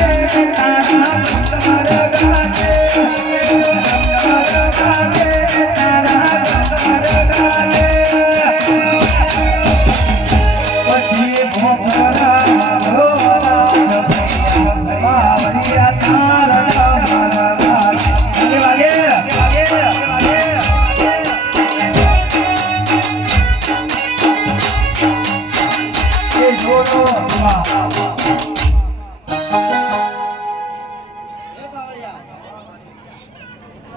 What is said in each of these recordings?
હે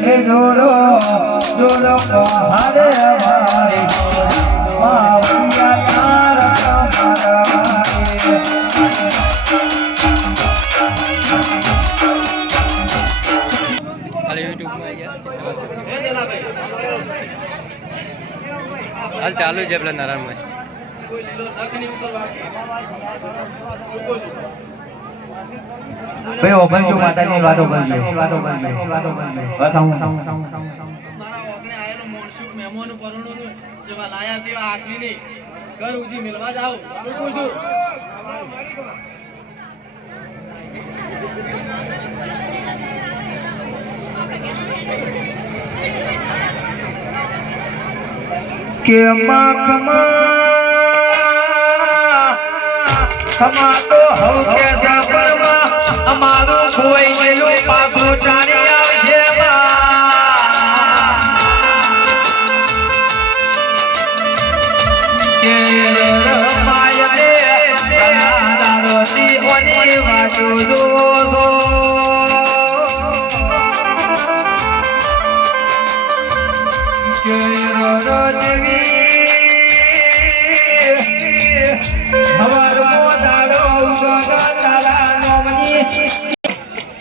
હે જોરો જોરો હરે ભાઈ માવડિયા તારા ખાલી યુટ્યુબમાં હાલ ચાલુ છે પેલા નારાયણભાઈ. કોઈ ભાઈ ઓભણજો માતાની વાતો કરજો વાતો કરજો વાતો કરજો બસ આવું. મારા ઓગણે આયેલો મોણસુક મહેમાનો પરણોનું જેવા લાયા તેવા આસવીને ઘર ઉજી મિલવા જાઓ. શું કહું છું? કે માં ખમા તો હવ કે અમારું કોઈ ગયેલું પાછું જાણી આવશે કે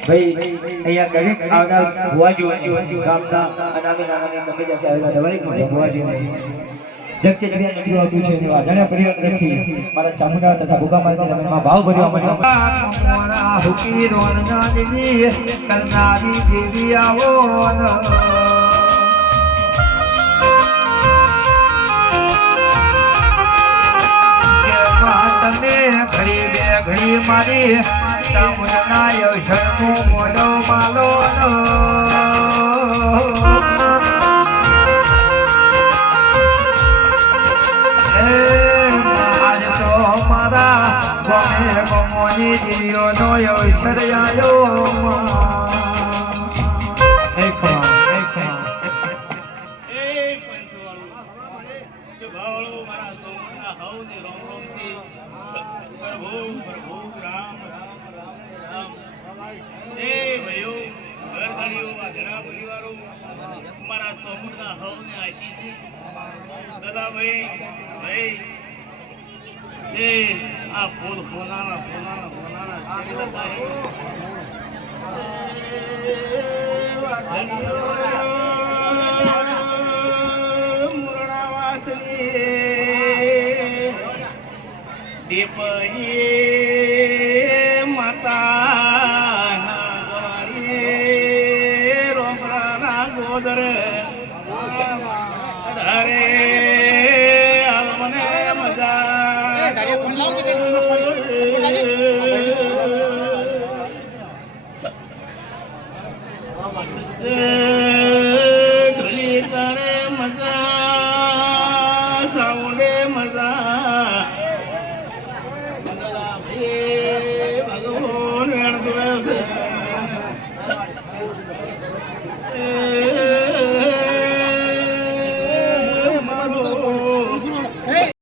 ભાઈ, અહીંયા દરેક આવનાર ભુવાજીઓ ગામના અનામી નાનામી ગમે ત્યાંથી આવેલા દરેક ચામુંડા તથા ભાવ ભર્યો કરનારી દેવી આવો મારી ચામુંડના યશનું મોડો માલો આજ તો મારા ગમે ગમોની દીઓનો યશર આયો એક સોમના હવને આશીષ દલાભાઈ ભાઈ જે આ ફૂલ ફોનાના ફોનાના ફોનાના છેલ્લા দামোদর ধারে আলমনে মজা Yeah.